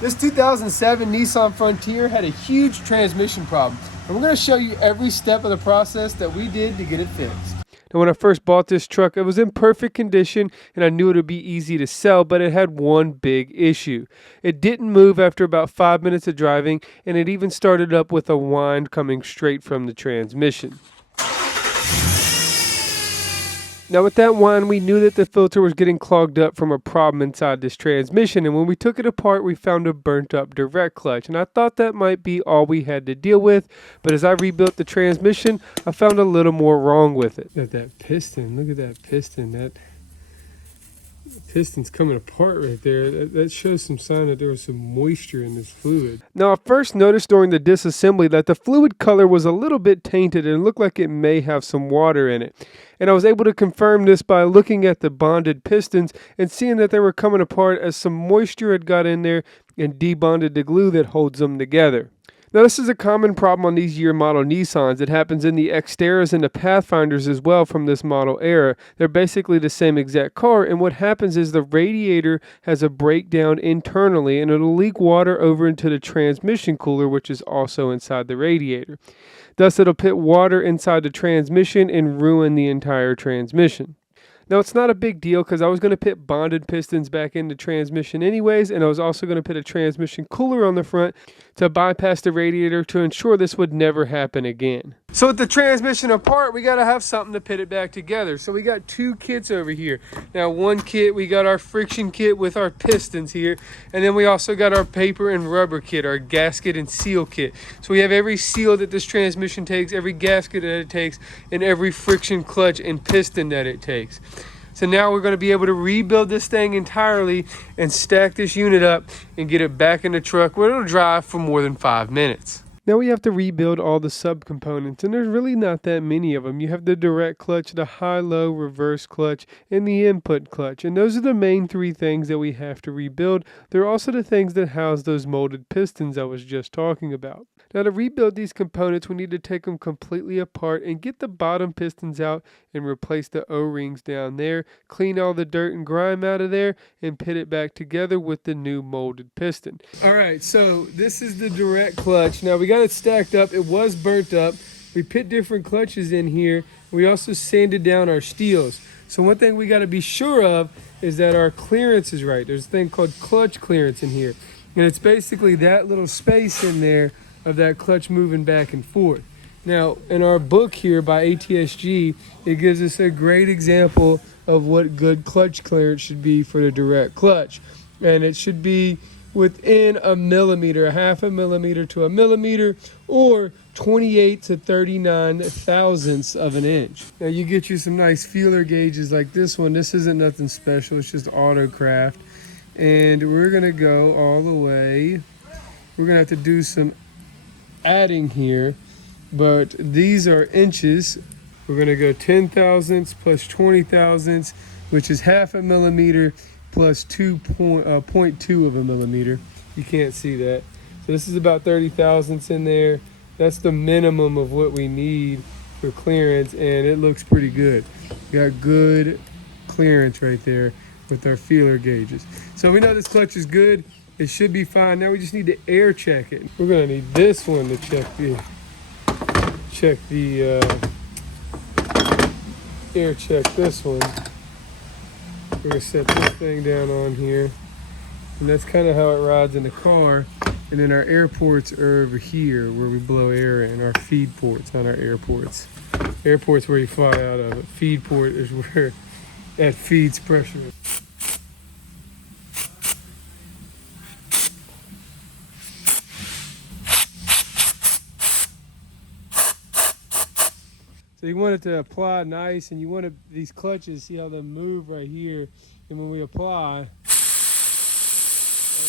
This 2007 Nissan Frontier had a huge transmission problem, and we're going to show you every step of the process that we did to get it fixed. Now, when I first bought this truck, it was in perfect condition, and I knew it would be easy to sell, but it had one big issue. It didn't move after about 5 minutes of driving, and it even started up with a whine coming straight from the transmission. Now with that whine, we knew that the filter was getting clogged up from a problem inside this transmission, and when we took it apart, we found a burnt up direct clutch, and I thought that might be all we had to deal with, but as I rebuilt the transmission, I found a little more wrong with it. Look at that piston, look at that piston, that piston's coming apart right there. That shows some sign that there was some moisture in this fluid. Now I first noticed during the disassembly that the fluid color was a little bit tainted and looked like it may have some water in it. And I was able to confirm this by looking at the bonded pistons and seeing that they were coming apart as some moisture had got in there and debonded the glue that holds them together. Now this is a common problem on these year model Nissans. It happens in the Xteras and the Pathfinders as well from this model era. They're basically the same exact car, and what happens is the radiator has a breakdown internally and it'll leak water over into the transmission cooler, which is also inside the radiator. Thus it'll put water inside the transmission and ruin the entire transmission. Now, it's not a big deal because I was going to put bonded pistons back in the transmission anyways, and I was also going to put a transmission cooler on the front to bypass the radiator to ensure this would never happen again. So with the transmission apart, we got to have something to put it back together. So we got two kits over here. Now, one kit, we got our friction kit with our pistons here, and then we also got our paper and rubber kit, our gasket and seal kit. So we have every seal that this transmission takes, every gasket that it takes, and every friction clutch and piston that it takes. So now we're going to be able to rebuild this thing entirely and stack this unit up and get it back in the truck where it'll drive for more than 5 minutes. Now we have to rebuild all the subcomponents, and there's really not that many of them. You have the direct clutch, the high-low reverse clutch, and the input clutch. And those are the main three things that we have to rebuild. They're also the things that house those molded pistons I was just talking about. Now to rebuild these components, we need to take them completely apart and get the bottom pistons out and replace the O-rings down there, clean all the dirt and grime out of there, and put it back together with the new molded piston. All right, so this is the direct clutch. Now we got it stacked up. It was burnt up. We put different clutches in here. We also sanded down our steels. So one thing we got to be sure of is that our clearance is right. There's a thing called clutch clearance in here, and it's basically that little space in there of that clutch moving back and forth. Now, in our book here by ATSG, it gives us a great example of what good clutch clearance should be for the direct clutch. And it should be within a millimeter, a half a millimeter to a millimeter, or 28 to 39 thousandths of an inch. Now you get you some nice feeler gauges like this one. This isn't nothing special, it's just Autocraft. And we're gonna go all the way. We're gonna have to do some adding here, but these are inches. We're going to go 10 thousandths plus 20 thousandths, which is half a millimeter plus 0.2 of a millimeter. You can't see that. So this is about 30 thousandths in there. That's the minimum of what we need for clearance, and it looks pretty good. Got good clearance right there with our feeler gauges. So we know this clutch is good. It should be fine. Now we just need to air check it. We're gonna need this one to check the air check this one. We're gonna set this thing down on here, and that's kind of how it rides in the car. And then our air ports are over here where we blow air in. Our feed ports, not our air ports. Air ports where you fly out of. Feed port is where that feeds pressure. So you want it to apply nice, and you want these clutches, see how they move right here. And when we apply, they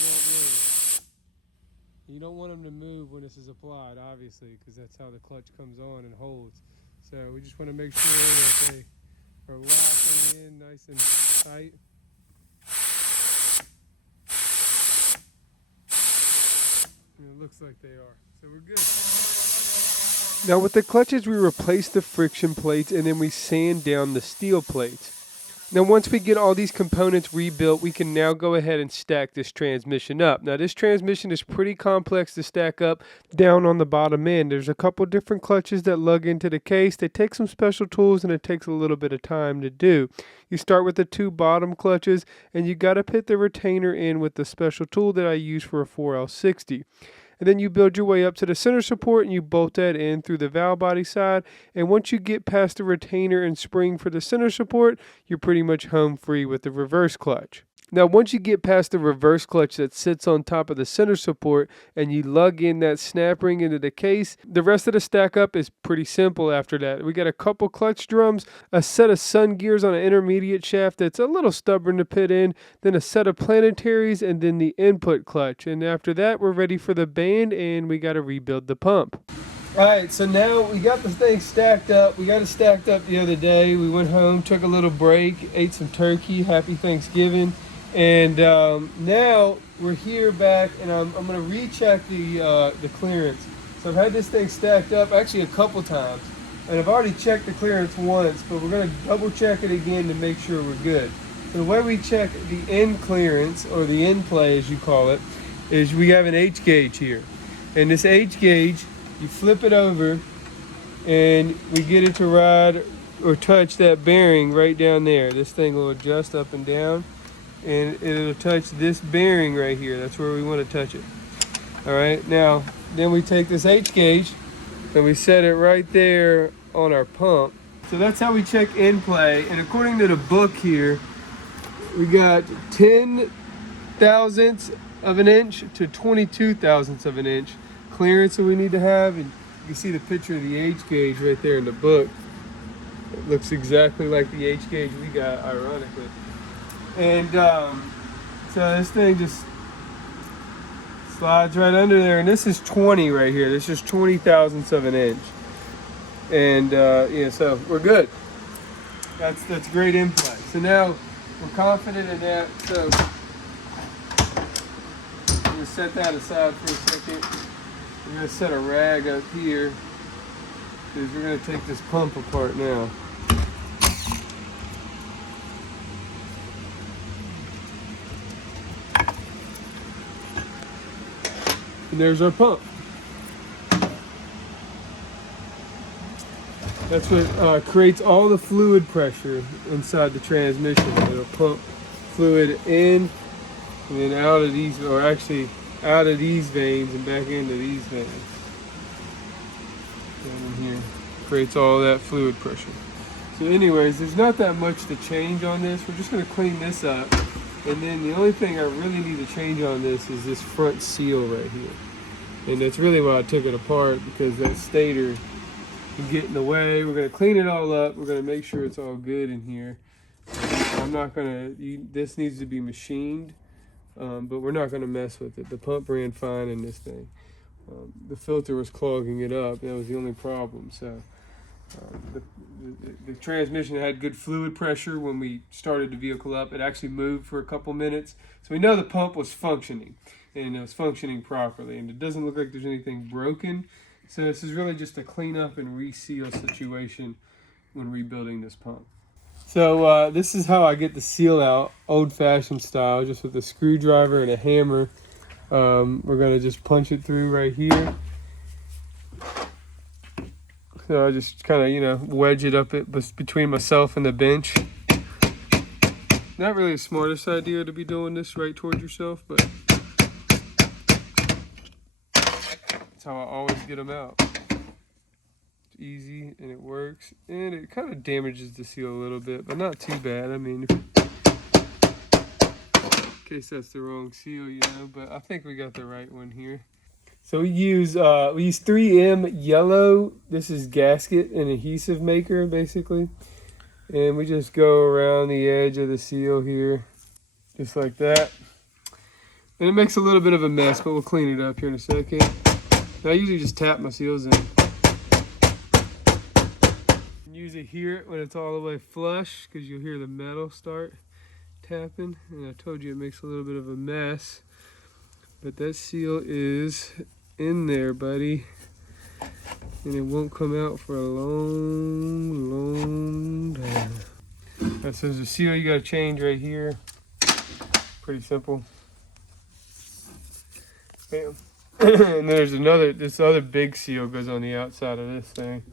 won't move. You don't want them to move when this is applied, obviously, because that's how the clutch comes on and holds. So we just want to make sure that they are locking in nice and tight. And it looks like they are. So we're good. Now with the clutches, we replace the friction plates and then we sand down the steel plates. Now once we get all these components rebuilt, we can now go ahead and stack this transmission up. Now this transmission is pretty complex to stack up down on the bottom end. There's a couple different clutches that lug into the case. They take some special tools and it takes a little bit of time to do. You start with the two bottom clutches and you got to put the retainer in with the special tool that I use for a 4L60. And then you build your way up to the center support and you bolt that in through the valve body side. And once you get past the retainer and spring for the center support, you're pretty much home free with the reverse clutch. Now once you get past the reverse clutch that sits on top of the center support and you lug in that snap ring into the case, the rest of the stack up is pretty simple after that. We got a couple clutch drums, a set of sun gears on an intermediate shaft that's a little stubborn to put in, then a set of planetaries, and then the input clutch. And after that we're ready for the band and we got to rebuild the pump. Alright, so now we got the thing stacked up. We got it stacked up the other day. We went home, took a little break, ate some turkey, happy Thanksgiving. And now we're here back, and I'm going to recheck the clearance. So I've had this thing stacked up actually a couple times, and I've already checked the clearance once, but we're going to double check it again to make sure we're good. So the way we check the end clearance, or the end play as you call it, is we have an H gauge here. And this H gauge, you flip it over, and we get it to ride or touch that bearing right down there. This thing will adjust up and down. And it'll touch this bearing right here. That's where we want to touch it. All right, now then we take this H gauge and we set it right there on our pump. So that's how we check in play. And according to the book here, we got 10 thousandths of an inch to 22 thousandths of an inch clearance that we need to have. And you can see the picture of the H gauge right there in the book. It looks exactly like the H gauge we got, ironically. And so this thing just slides right under there, and this is 20 right here. This is 20 thousandths of an inch. And yeah, so we're good. That's great in play. So now we're confident in that. So I'm gonna set that aside for a second. We're gonna set a rag up here because we're gonna take this pump apart now. And there's our pump. That's what creates all the fluid pressure inside the transmission. It'll pump fluid in and then out of these, or actually out of these veins and back into these veins. And in here, creates all that fluid pressure. So anyways, there's not that much to change on this. We're just gonna clean this up. And then the only thing I really need to change on this is this front seal right here. And that's really why I took it apart, because that stator can get in the way. We're going to clean it all up. We're going to make sure it's all good in here. I'm not going to, this needs to be machined, but we're not going to mess with it. The pump ran fine in this thing. The filter was clogging it up. That was the only problem. So the transmission had good fluid pressure when we started the vehicle up. It actually moved for a couple minutes. So we know the pump was functioning, and it was functioning properly. And it doesn't look like there's anything broken. So this is really just a clean up and reseal situation when rebuilding this pump. So this is how I get the seal out, old-fashioned style, just with a screwdriver and a hammer. We're going to just punch it through right here. So I just kind of, wedge it up between myself and the bench. Not really the smartest idea to be doing this right towards yourself, but that's how I always get them out. It's easy and it works, and it kind of damages the seal a little bit, but not too bad. I mean, in case that's the wrong seal, but I think we got the right one here. So we use 3M yellow. This is gasket and adhesive maker, basically. And we just go around the edge of the seal here, just like that. And it makes a little bit of a mess, but we'll clean it up here in a second. I usually just tap my seals in. You usually hear it when it's all the way flush, because you'll hear the metal start tapping. And I told you it makes a little bit of a mess. But that seal is in there, buddy. And it won't come out for a long, long time. So there's a seal you got to change right here. Pretty simple. Bam. And there's this other big seal goes on the outside of this thing.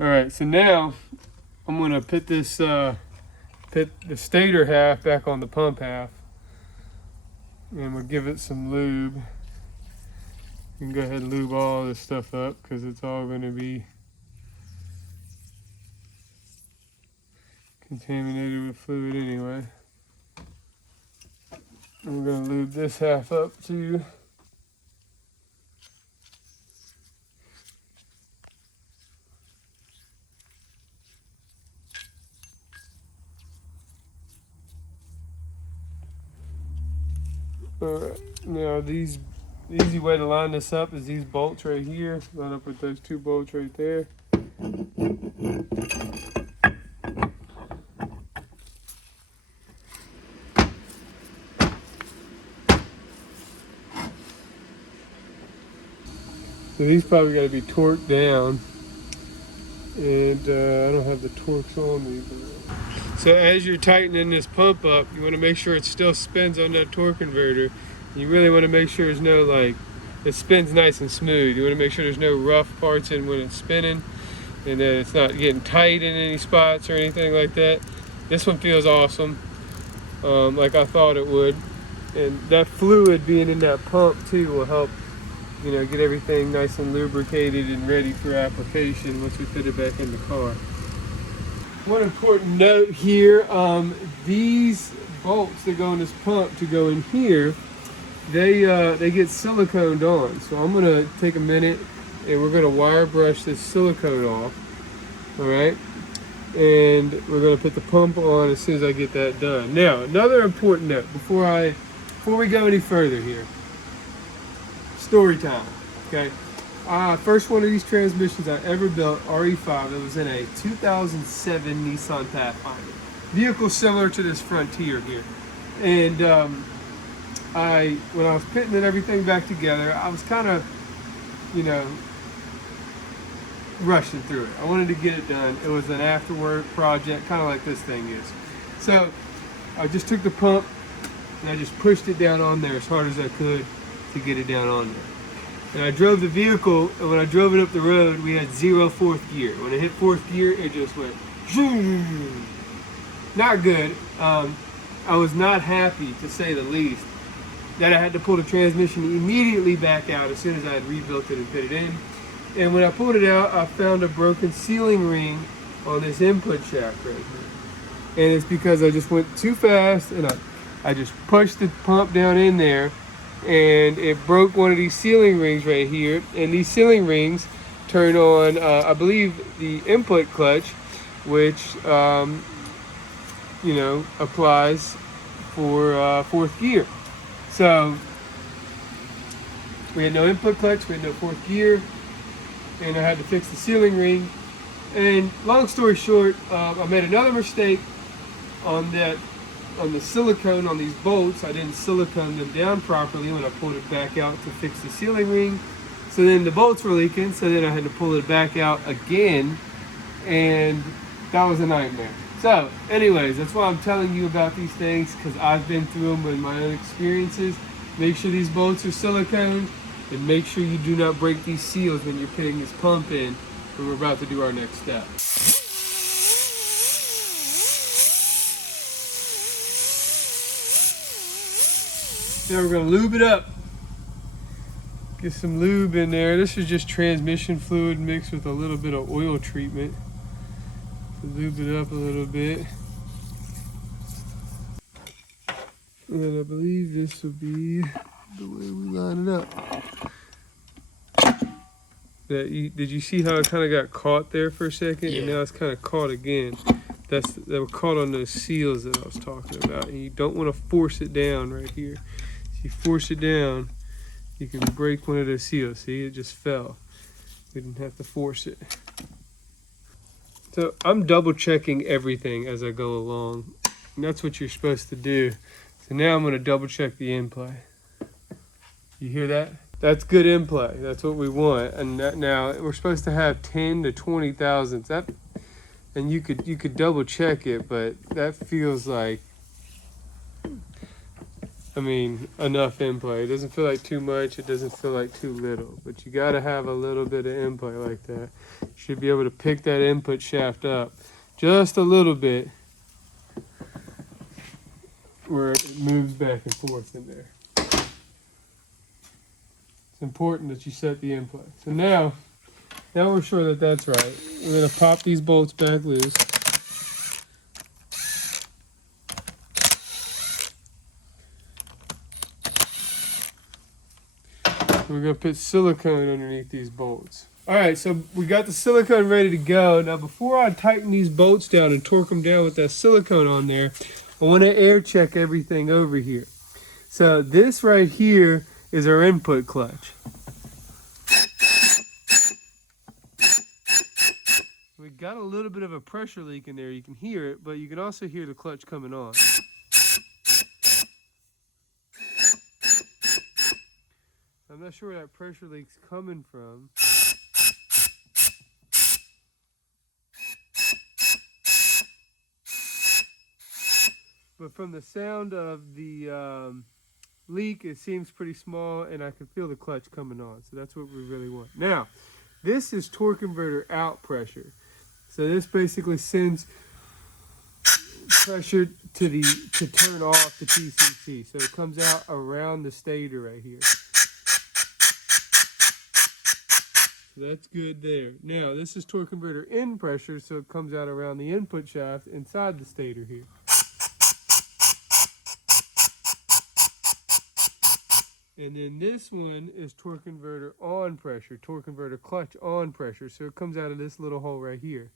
All right, so now I'm gonna put the stator half back on the pump half, and we'll give it some lube. You can go ahead and lube all this stuff up because it's all going to be contaminated with fluid anyway. And we're going to lube this half up too. Alright, now the easy way to line this up is these bolts right here. Line up with those two bolts right there. So these probably got to be torqued down, and I don't have the torques on me. So as you're tightening this pump up, you want to make sure it still spins on that torque converter. You really want to make sure there's no it spins nice and smooth. You want to make sure there's no rough parts in when it's spinning, and that it's not getting tight in any spots or anything like that. This one feels awesome, like I thought it would. And that fluid being in that pump too will help, get everything nice and lubricated and ready for application once we fit it back in the car. One important note here, these bolts that go in this pump to go in here, they get siliconed on. So I'm gonna take a minute and we're gonna wire brush this silicone off. All right, and we're gonna put the pump on as soon as I get that done. Now, another important note before we go any further here. Story time. Okay. First one of these transmissions I ever built, RE5. It was in a 2007 Nissan Pathfinder. Vehicle similar to this Frontier here. And when I was putting everything back together, I was kind of, rushing through it. I wanted to get it done. It was an afterwork project, kind of like this thing is. So I just took the pump and I just pushed it down on there as hard as I could to get it down on there. And I drove the vehicle, and when I drove it up the road, we had 0 fourth gear. When it hit fourth gear, it just went zoom. Not good. I was not happy, to say the least, that I had to pull the transmission immediately back out as soon as I had rebuilt it and put it in. And when I pulled it out, I found a broken sealing ring on this input shaft right here. And it's because I just went too fast, and I just pushed the pump down in there, and it broke one of these sealing rings right here. And these sealing rings turn on, I believe, the input clutch, which, applies for fourth gear. So we had no input clutch, we had no fourth gear, and I had to fix the sealing ring. And long story short, I made another mistake on the silicone on these bolts. I didn't silicone them down properly when I pulled it back out to fix the sealing ring. So then the bolts were leaking, so then I had to pull it back out again, and that was a nightmare. So anyways, that's why I'm telling you about these things, because I've been through them with my own experiences. Make sure these bolts are silicone, and make sure you do not break these seals when you're putting this pump in when we're about to do our next step. Now we're going to lube it up. Get some lube in there. This is just transmission fluid mixed with a little bit of oil treatment. So lube it up a little bit. And I believe this will be the way we line it up. Did you see how it kind of got caught there for a second? Yeah. And now it's kind of caught again. They were caught on those seals that I was talking about. And you don't want to force it down right here. If you force it down, you can break one of those seals. See, it just fell. We didn't have to force it. So I'm double checking everything as I go along. And that's what you're supposed to do. So now I'm going to double check the in play. You hear that? That's good inplay. That's what we want. And now we're supposed to have 10 to 20 thousandths. That, and you could double check it, but that feels like, I mean, enough inplay. It doesn't feel like too much. It doesn't feel like too little. But you got to have a little bit of inplay like that. You should be able to pick that input shaft up just a little bit where it moves back and forth in there. It's important that you set the input. So now we're sure that that's right. We're going to pop these bolts back loose. We're going to put silicone underneath these bolts. All right, so we got the silicone ready to go. Now before I tighten these bolts down and torque them down with that silicone on there, I want to air check everything over here. So this right here is our input clutch. We got a little bit of a pressure leak in there. You can hear it, but you can also hear the clutch coming on. I'm not sure where that pressure leak's coming from. But from the sound of the leak, it seems pretty small, and I can feel the clutch coming on. So that's what we really want. Now, this is torque converter out pressure. So this basically sends pressure to turn off the TCC. So it comes out around the stator right here. So that's good there. Now, this is torque converter in pressure, so it comes out around the input shaft inside the stator here. And then this one is torque converter on pressure, torque converter clutch on pressure. So it comes out of this little hole right here.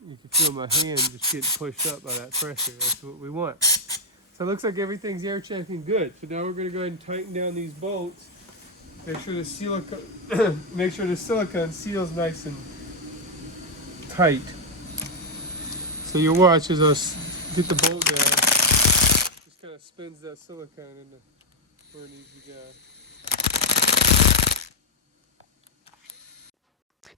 You can feel my hand just getting pushed up by that pressure. That's what we want. So it looks like everything's air checking good. So now we're going to go ahead and tighten down these bolts. Make sure the silicone seals nice and tight. So you'll watch as I get the bolt down, just kind of spins that silicone into where it needs to go.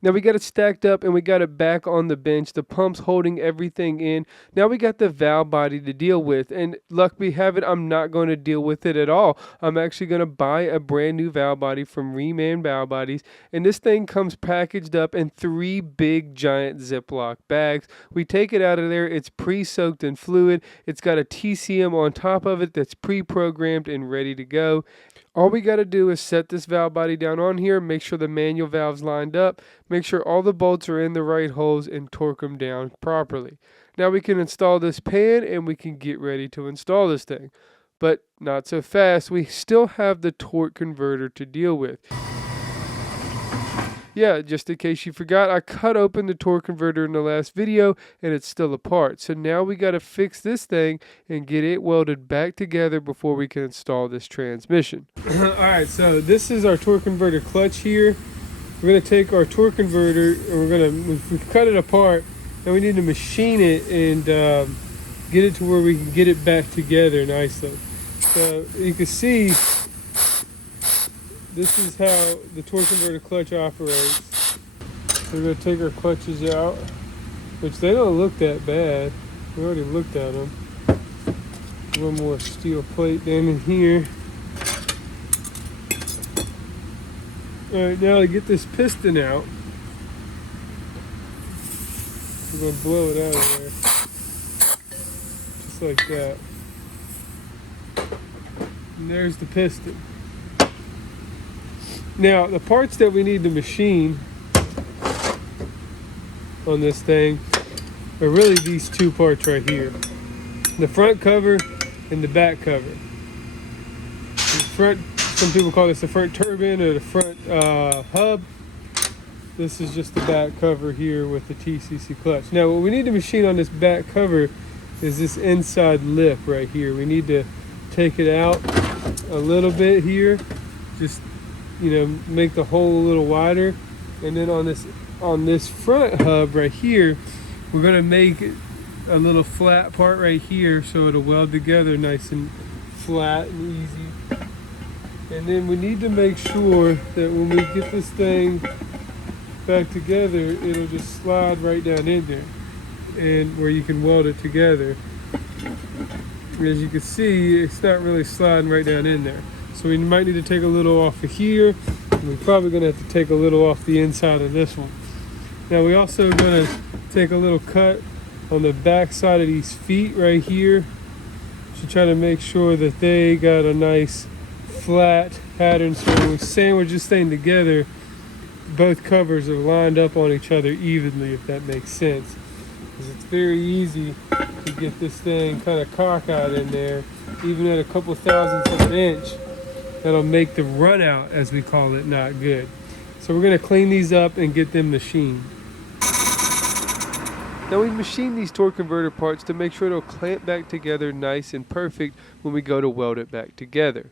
Now we got it stacked up and we got it back on the bench. The pump's holding everything in. Now we got the valve body to deal with, and luck we have it, I'm not going to deal with it at all. I'm actually going to buy a brand new valve body from Reman Valve Bodies, and this thing comes packaged up in 3 big giant Ziploc bags. We take it out of there. It's pre-soaked in fluid. It's got a TCM on top of it that's pre-programmed and ready to go. All we got to do is set this valve body down on here, make sure the manual valve's lined up, make sure all the bolts are in the right holes, and torque them down properly. Now we can install this pan and we can get ready to install this thing. But not so fast, we still have the torque converter to deal with. Yeah, just in case you forgot, I cut open the torque converter in the last video and it's still apart. So now we got to fix this thing and get it welded back together before we can install this transmission. Alright, so this is our torque converter clutch here. We're going to take our torque converter and we've cut it apart. Now we need to machine it and get it to where we can get it back together nicely. So you can see this is how the torque converter clutch operates. So we're going to take our clutches out, which they don't look that bad. We already looked at them. One more steel plate down in here. Alright, now to get this piston out, we're going to blow it out of there. Just like that. And there's the piston. Now, the parts that we need to machine on this thing are really these 2 parts right here. The front cover and the back cover. The front, some people call this the front turbine or the front hub. This is just the back cover here with the TCC clutch. Now, what we need to machine on this back cover is this inside lip right here. We need to take it out a little bit here. Just make the hole a little wider, and then on this front hub right here, we're going to make a little flat part right here so it'll weld together nice and flat and easy. And then we need to make sure that when we get this thing back together, it'll just slide right down in there and where you can weld it together. As you can see, it's not really sliding right down in there. So we might need to take a little off of here. And we're probably gonna have to take a little off the inside of this one. Now we also gonna take a little cut on the back side of these feet right here to try to make sure that they got a nice flat pattern. So when we sandwich this thing together, both covers are lined up on each other evenly, if that makes sense. Because it's very easy to get this thing kind of cockeyed in there, even at a couple thousandths of an inch. That'll make the run out, as we call it, not good. So we're going to clean these up and get them machined. Now we machine these torque converter parts to make sure it'll clamp back together nice and perfect when we go to weld it back together.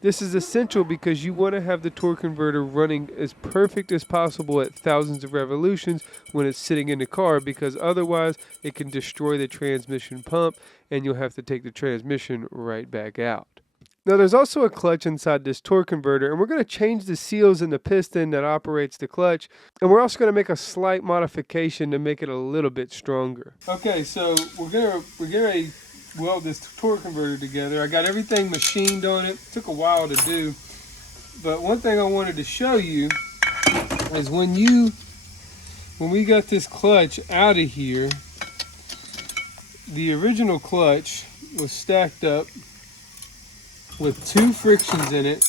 This is essential because you want to have the torque converter running as perfect as possible at thousands of revolutions when it's sitting in the car, because otherwise it can destroy the transmission pump and you'll have to take the transmission right back out. Now there's also a clutch inside this torque converter, and we're going to change the seals in the piston that operates the clutch, and we're also going to make a slight modification to make it a little bit stronger. Okay, so we're going to weld this torque converter together. I got everything machined on it. Took a while to do, but one thing I wanted to show you is when we got this clutch out of here, the original clutch was stacked up with 2 frictions in it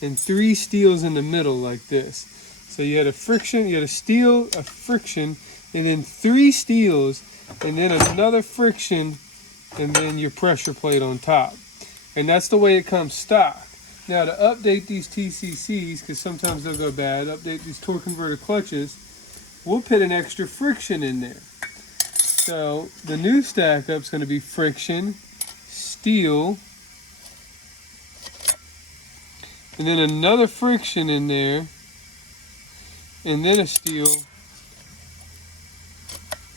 and 3 steels in the middle like this. So you had a friction, you had a steel, a friction, and then 3 steels, and then another friction, and then your pressure plate on top. And that's the way it comes stock. Now to update these TCCs, because sometimes they'll go bad, update these torque converter clutches, we'll put an extra friction in there. So the new stack up is going to be friction, steel, and then another friction in there, and then a steel,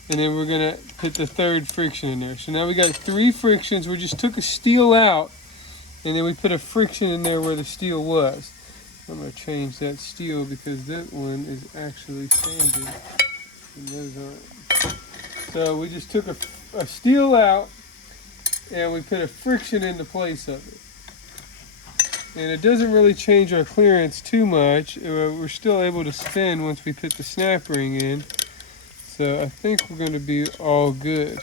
and then we're gonna put the 3rd friction in there. So now we got 3 frictions. We just took a steel out, and then we put a friction in there where the steel was. I'm gonna change that steel because that one is actually sanded, and those aren't. So we just took a steel out, and we put a friction in the place of it. And it doesn't really change our clearance too much. We're still able to spin once we put the snap ring in. So I think we're going to be all good.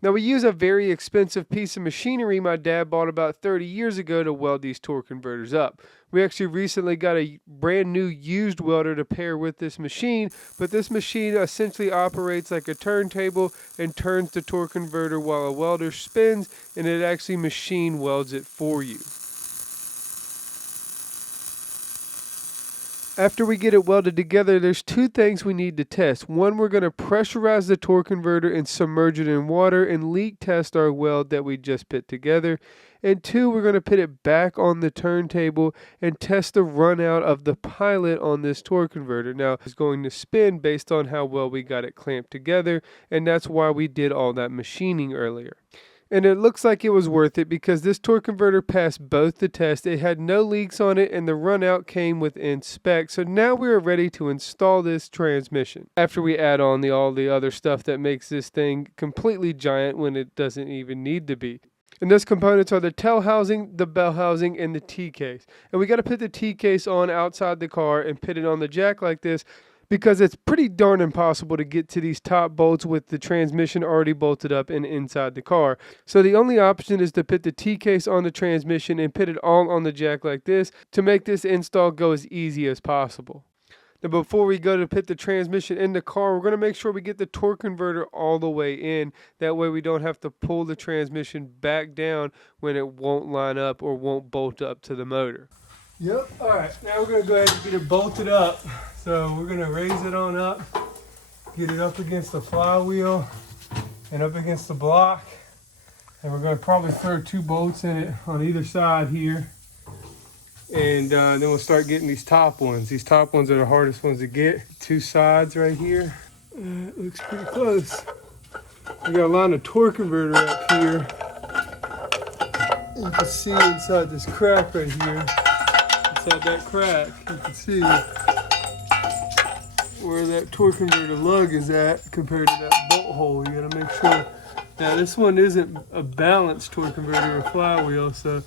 Now we use a very expensive piece of machinery my dad bought about 30 years ago to weld these torque converters up. We actually recently got a brand new used welder to pair with this machine, but this machine essentially operates like a turntable and turns the torque converter while a welder spins, and it actually machine welds it for you. After we get it welded together, there's 2 things we need to test. One, we're going to pressurize the torque converter and submerge it in water and leak test our weld that we just put together. And 2, we're going to put it back on the turntable and test the run out of the pilot on this torque converter. Now, it's going to spin based on how well we got it clamped together, and that's why we did all that machining earlier. And it looks like it was worth it because this torque converter passed both the tests. It had no leaks on it and the run out came within spec. So now we are ready to install this transmission. After we add on all the other stuff that makes this thing completely giant when it doesn't even need to be. And those components are the tail housing, the bell housing, and the T-case. And we got to put the T-case on outside the car and put it on the jack like this, because it's pretty darn impossible to get to these top bolts with the transmission already bolted up and inside the car. So the only option is to put the T-case on the transmission and put it all on the jack like this to make this install go as easy as possible. Now before we go to put the transmission in the car, we're going to make sure we get the torque converter all the way in. That way we don't have to pull the transmission back down when it won't line up or won't bolt up to the motor. Yep, all right, now we're going to go ahead and get it bolted up. So we're going to raise it on up, get it up against the flywheel and up against the block. And we're going to probably throw 2 bolts in it on either side here. And then we'll start getting these top ones. These top ones are the hardest ones to get. 2 sides right here. It looks pretty close. I got a line of torque converter up here. You can see inside this crack right here. Inside that crack, you can see where that torque converter lug is at compared to that bolt hole. You gotta make sure. Now this one isn't a balanced torque converter or flywheel, so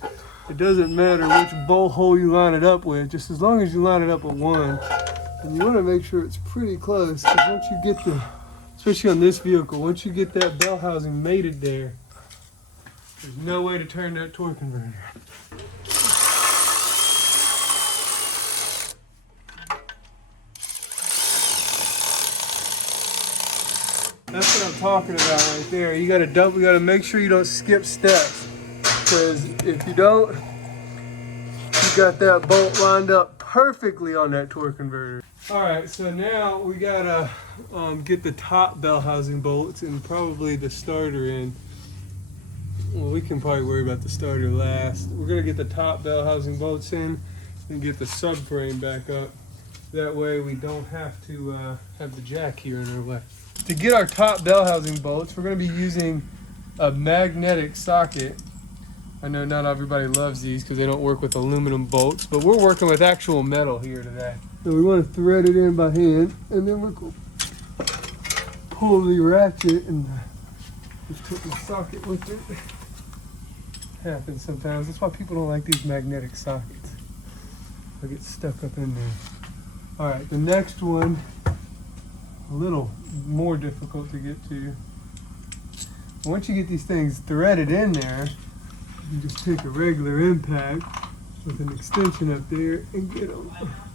it doesn't matter which bolt hole you line it up with, just as long as you line it up with one. And you wanna make sure it's pretty close, because once you get the, especially on this vehicle, once you get that bell housing mated there, there's no way to turn that torque converter. That's what I'm talking about right there. You gotta make sure you don't skip steps. Because if you don't, you got that bolt lined up perfectly on that torque converter. Alright, so now we gotta get the top bell housing bolts and probably the starter in. Well, we can probably worry about the starter last. We're gonna get the top bell housing bolts in and get the subframe back up. That way we don't have to have the jack here in our way. To get our top bell housing bolts, we're going to be using a magnetic socket. I know not everybody loves these because they don't work with aluminum bolts, but we're working with actual metal here today. So we want to thread it in by hand, and then we're going to pull the ratchet and just put the socket with it. Happens sometimes. That's why people don't like these magnetic sockets. They'll get stuck up in there. All right, the next one, a little more difficult to get to. Once you get these things threaded in there, you just take a regular impact with an extension up there and get them.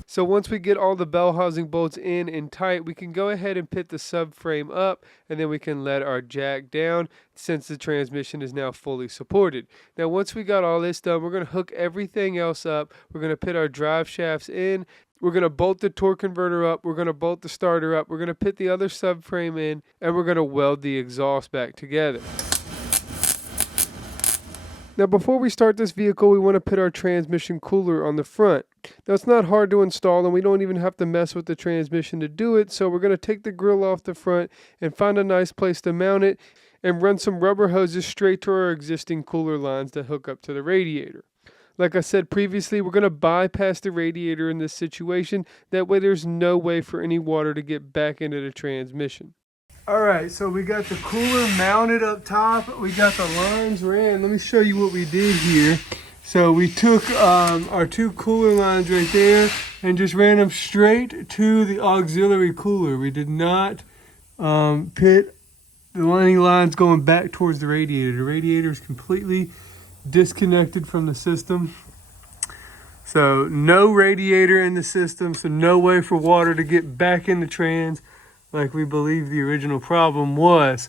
So once we get all the bell housing bolts in and tight, we can go ahead and put the subframe up, and then we can let our jack down since the transmission is now fully supported. Now once we got all this done, we're going to hook everything else up. We're going to put our drive shafts in. We're going to bolt the torque converter up, we're going to bolt the starter up, we're going to put the other subframe in, and we're going to weld the exhaust back together. Now before we start this vehicle, we want to put our transmission cooler on the front. Now it's not hard to install, and we don't even have to mess with the transmission to do it, so we're going to take the grill off the front and find a nice place to mount it and run some rubber hoses straight to our existing cooler lines that hook up to the radiator. Like I said previously, we're going to bypass the radiator in this situation. That way there's no way for any water to get back into the transmission. Alright, so we got the cooler mounted up top. We got the lines ran. Let me show you what we did here. So we took our two cooler lines right there and just ran them straight to the auxiliary cooler. We did not pit any lines going back towards the radiator. The radiator is completely disconnected from the system, so no radiator in the system, so no way for water to get back in the trans like we believe the original problem was.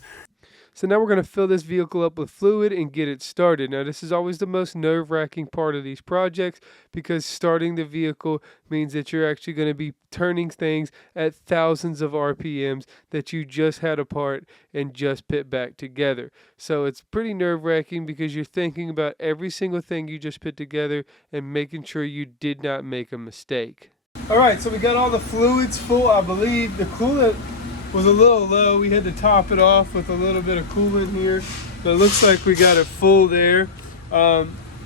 So now we're going to fill this vehicle up with fluid and get it started. Now this is always the most nerve-wracking part of these projects, because starting the vehicle means that you're actually going to be turning things at thousands of RPMs that you just had apart and just put back together. So it's pretty nerve-wracking because you're thinking about every single thing you just put together and making sure you did not make a mistake. Alright, so we got all the fluids full. I believe the coolant was a little low. We had to top it off with a little bit of coolant here, but it looks like we got it full there.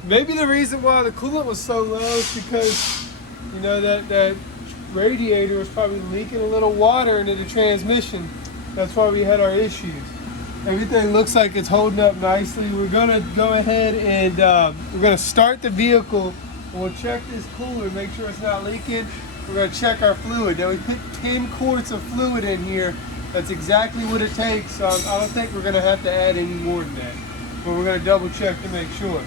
Maybe the reason why the coolant was so low is because, you know, that radiator was probably leaking a little water into the transmission. That's why we had our issues. Everything looks like it's holding up nicely. We're gonna go ahead and we're gonna start the vehicle, and we'll check this cooler, make sure it's not leaking. We're going to check our fluid. Now we put 10 quarts of fluid in here. That's exactly what it takes. So I don't think we're going to have to add any more than that. But we're going to double check to make sure.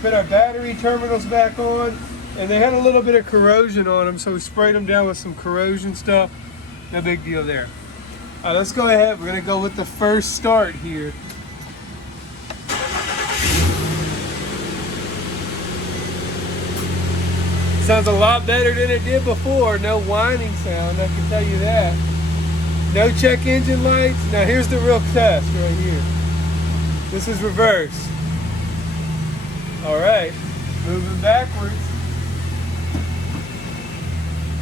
Put our battery terminals back on, and they had a little bit of corrosion on them, so we sprayed them down with some corrosion stuff. No big deal there. All right, let's go ahead. We're going to go with the first start here. Sounds a lot better than it did before. No whining sound, I can tell you that. No check engine lights. Now here's the real test right here. This is reverse. All right, moving backwards.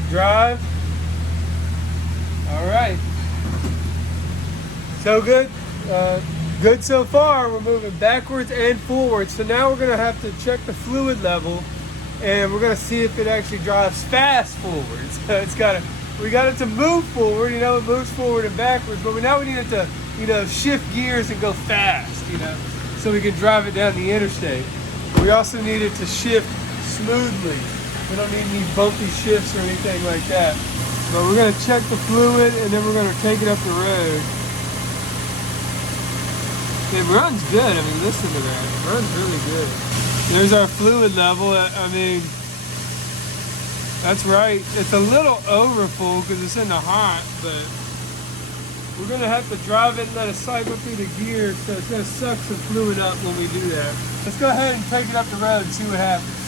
Drive. All right. So good. Good so far. We're moving backwards and forwards. So now we're gonna have to check the fluid level, and we're gonna see if it actually drives fast forwards. So we got it to move forward. You know, it moves forward and backwards, but now we need it to, you know, shift gears and go fast. You know, so we can drive it down the interstate. We also need it to shift smoothly. We don't need any bumpy shifts or anything like that. But we're gonna check the fluid, and then we're gonna take it up the road. It runs good. I mean, listen to that. It runs really good. There's our fluid level. I mean, that's right. It's a little over full because it's in the hot, but we're going to have to drive it and let it cycle through the gears, so it's going to suck some fluid up when we do that. Let's go ahead and take it up the road and see what happens.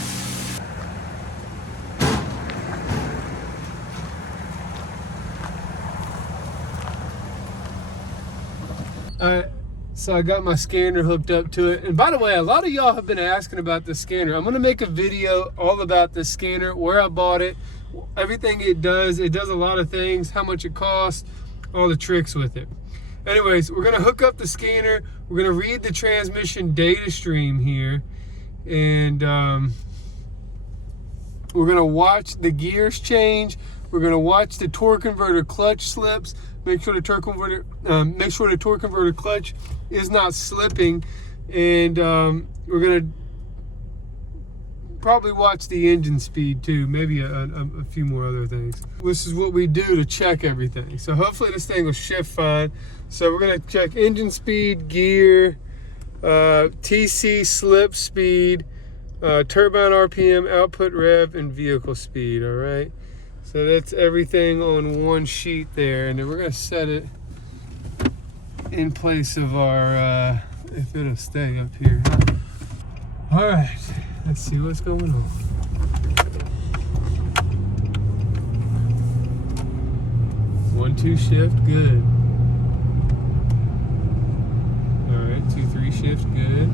So I got my scanner hooked up to it. And by the way, a lot of y'all have been asking about the scanner. I'm gonna make a video all about the scanner, where I bought it, everything it does. It does a lot of things, how much it costs, all the tricks with it. Anyways, we're gonna hook up the scanner. We're gonna read the transmission data stream here. And we're gonna watch the gears change. We're gonna watch the torque converter clutch slips. Make sure the torque converter clutch is not slipping, and we're gonna probably watch the engine speed too. Maybe a few more other things. This is what we do to check everything. So hopefully this thing will shift fine. So we're gonna check engine speed, gear, TC slip speed, turbine RPM, output rev, and vehicle speed. All right. So that's everything on one sheet there, and then we're gonna set it in place of our, if it'll stay up here. Huh? All right, let's see what's going on. One, two shift, good. All right, 2-3 shift, good.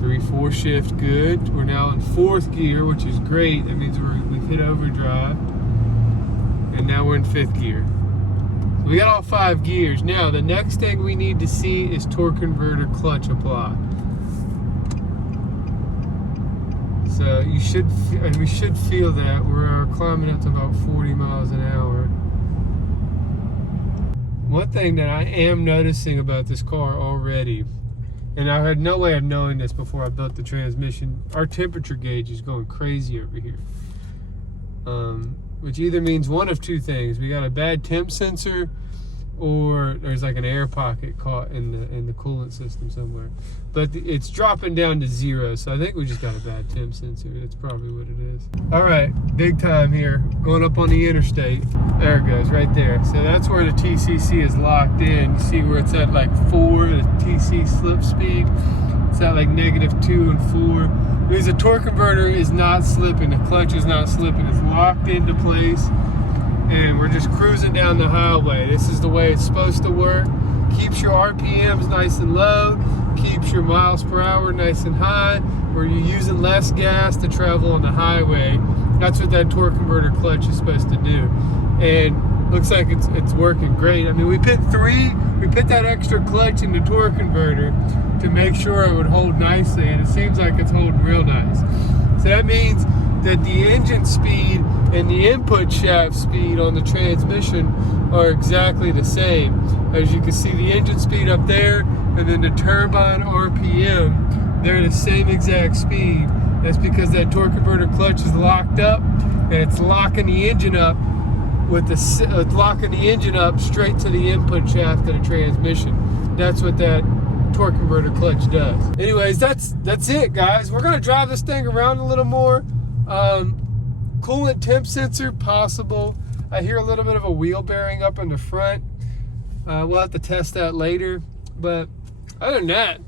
3-4 shift, good. We're now in 4th gear, which is great. That means we've hit overdrive. And now we're in 5th gear. So we got all 5 gears. Now, the next thing we need to see is torque converter clutch apply. So we should feel that. We're climbing up to about 40 miles an hour. One thing that I am noticing about this car already, and I had no way of knowing this before I built the transmission, our temperature gauge is going crazy over here. Which either means one of two things. We got a bad temp sensor, or there's like an air pocket caught in the coolant system somewhere. But it's dropping down to 0, so I think we just got a bad temp sensor. That's probably what it is. All right, big time here. Going up on the interstate. There it goes, right there. So that's where the TCC is locked in. You see where it's at like 4, the TC slip speed. It's at like -2 and 4. Because the torque converter is not slipping, the clutch is not slipping. It's locked into place, and we're just cruising down the highway. This is the way it's supposed to work. Keeps your RPMs nice and low, keeps your miles per hour nice and high, where you're using less gas to travel on the highway. That's what that torque converter clutch is supposed to do. And looks like it's working great. I mean, we put that extra clutch in the torque converter to make sure it would hold nicely, and it seems like it's holding real nice. So that means that the engine speed and the input shaft speed on the transmission are exactly the same. As you can see, the engine speed up there, and then the turbine RPM, they're the same exact speed. That's because that torque converter clutch is locked up, and it's locking the engine up straight to the input shaft of the transmission. That's what that torque converter clutch does. Anyways, that's it, guys. We're gonna drive this thing around a little more. Coolant temp sensor possible. I hear a little bit of a wheel bearing up in the front. We'll have to test that later. But other than that,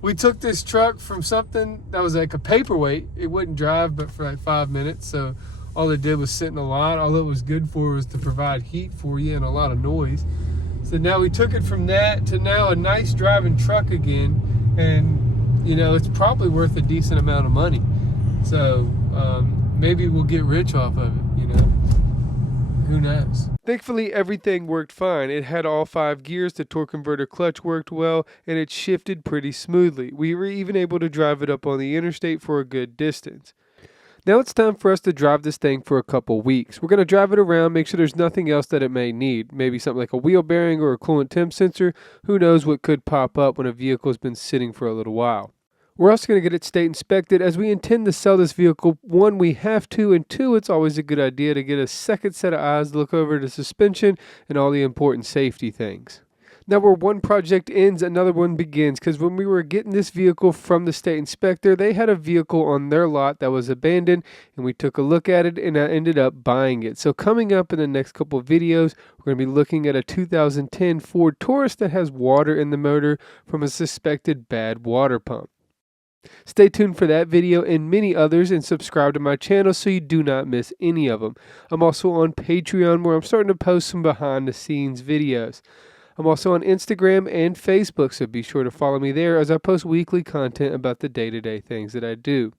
we took this truck from something that was like a paperweight. It wouldn't drive but for like 5 minutes. So all it did was sit in a lot. All it was good for was to provide heat for you and a lot of noise. So now we took it from that to now a nice driving truck again. And, you know, it's probably worth a decent amount of money. So maybe we'll get rich off of it, you know. Who knows? Thankfully, everything worked fine. It had all 5 gears, the torque converter clutch worked well, and it shifted pretty smoothly. We were even able to drive it up on the interstate for a good distance. Now it's time for us to drive this thing for a couple weeks. We're going to drive it around, make sure there's nothing else that it may need. Maybe something like a wheel bearing or a coolant temp sensor. Who knows what could pop up when a vehicle has been sitting for a little while. We're also going to get it state inspected as we intend to sell this vehicle. 1, we have to, and 2, it's always a good idea to get a second set of eyes to look over the suspension and all the important safety things. Now where one project ends, another one begins, because when we were getting this vehicle from the state inspector, they had a vehicle on their lot that was abandoned, and we took a look at it, and I ended up buying it. So coming up in the next couple of videos, we're going to be looking at a 2010 Ford Taurus that has water in the motor from a suspected bad water pump. Stay tuned for that video and many others, and subscribe to my channel so you do not miss any of them. I'm also on Patreon, where I'm starting to post some behind the scenes videos. I'm also on Instagram and Facebook, so be sure to follow me there as I post weekly content about the day-to-day things that I do.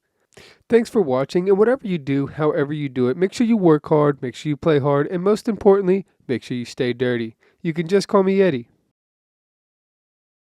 Thanks for watching, and whatever you do, however you do it, make sure you work hard, make sure you play hard, and most importantly, make sure you stay dirty. You can just call me Eddie.